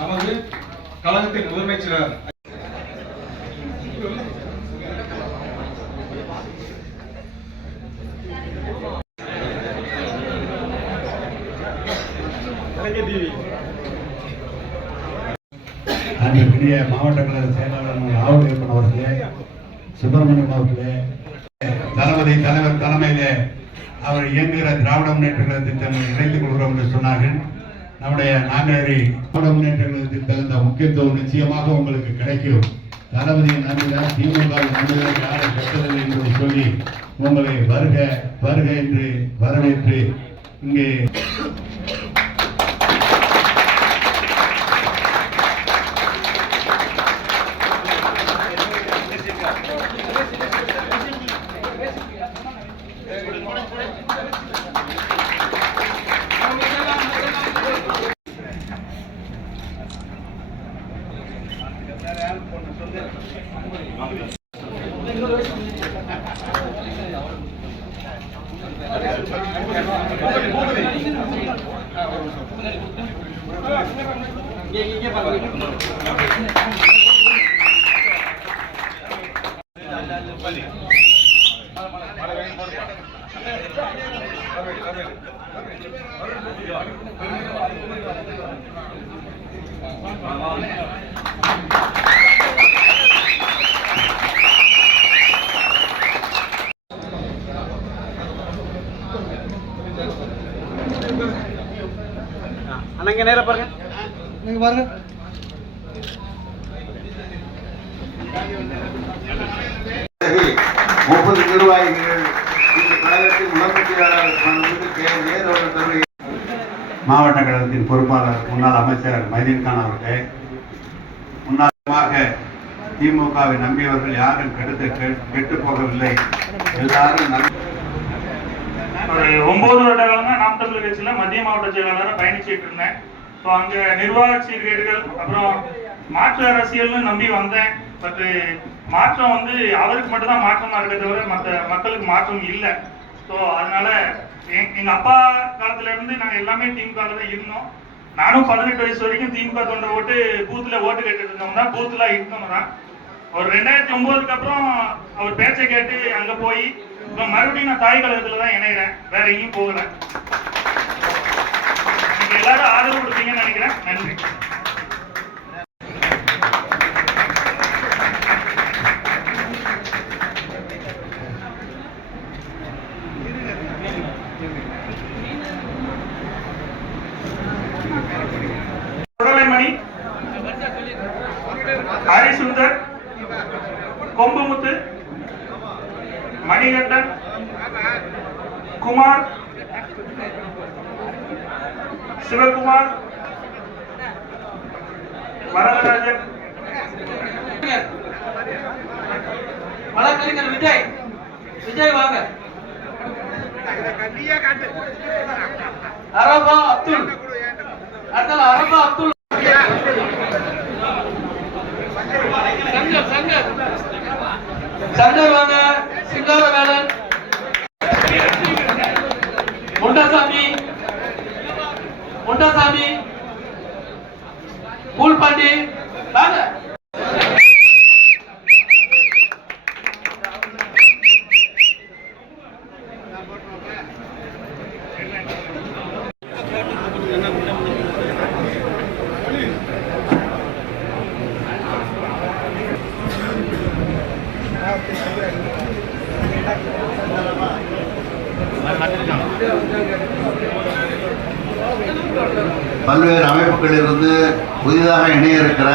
நமது கழகத்தின் முதன்மைச் செயலர் அன்றைய மாவட்ட கழக செயலாளர் ஆவடியப்பன் அவர்களே, சுப்பிரமணியம் அவர்களே, தளபதி தலைவர் தலைமையிலே அவர் இயங்குகிற திராவிட முன்னேற்ற கழகத்தில் இணைத்துக் கொள்கிறோம் என்று சொன்னார்கள். நம்முடைய நாங்குநேரி திராவிட முன்னேற்ற கழகத்தில் தகுந்த முக்கியத்துவம் நிச்சயமாக உங்களுக்கு கிடைக்கும். தளபதியின் நன்றிதான், திமுக நன்றிதான் யாரும் கெட்டதில்லை என்பதை சொல்லி உங்களை வருக வருக என்று வரவேற்று இங்கே அண்ணங்க நேரா பாருங்க, நீங்க பாருங்க. முப்பது நிர்வாகிகள் இந்த கழகத்தின் மாவட்ட கழகத்தின் பொறுப்பாளர் முன்னாள் அமைச்சர் மைதீன்கான் அவர்களே, முன்னாளமாக திமுகவை நம்பியவர்கள் யாரும் கெட்டு போகவில்லை. எல்லாரும் 9 வருட காலமா நாம் தமிழர் கட்சியில மத்திய மாவட்ட செயலாளராக பயணிச்சுட்டு இருந்தேன். ஸோ அங்க நிர்வாக சீர்கேடுகள், அப்புறம் மாற்று அரசியல்னு நம்பி வந்தேன். பட் மாற்றம் வந்து அவருக்கு மட்டும்தான் மாற்றமா இருக்க தவிர மற்ற மக்களுக்கு மாற்றம் இல்லை. ஸோ அதனால எங்க அப்பா காலத்துல இருந்து நாங்கள் எல்லாமே திமுக தான் இருந்தோம். நானும் 18 வயசு வரைக்கும் திமுக தொண்டை போட்டு பூத்துல ஓட்டு கேட்டு இருந்தோம்னா பூத்துல இருந்தோம் தான். ஒரு 2009க்கு அப்புறம் அவர் பேச்சை கேட்டு அங்க போய் இப்போ மறுபடியும் நான் தாய் கழகத்துல தான் இணைகிறேன், வேற எங்கேயும் போகல. நீங்க எல்லாரும் ஆதரவு கொடுப்பீங்கன்னு நினைக்கிறேன். நன்றி. மணி, ஹரிசுந்தர், கொம்புமுத்து, மணிகண்டன், குமார், சிவகுமார், வரதராஜன், வழக்கறிஞர் விஜய். விஜய் வாங்க. அரபா அப்துல், அடுத்த அரபா அப்துல். சங்கர் வாங்க. சிங்கார வேலன், முண்டசாமி, பூல்பாண்டி வாங்க. பல்வேறு அமைப்புகளிலிருந்து புதிதாக இணைய இருக்கிற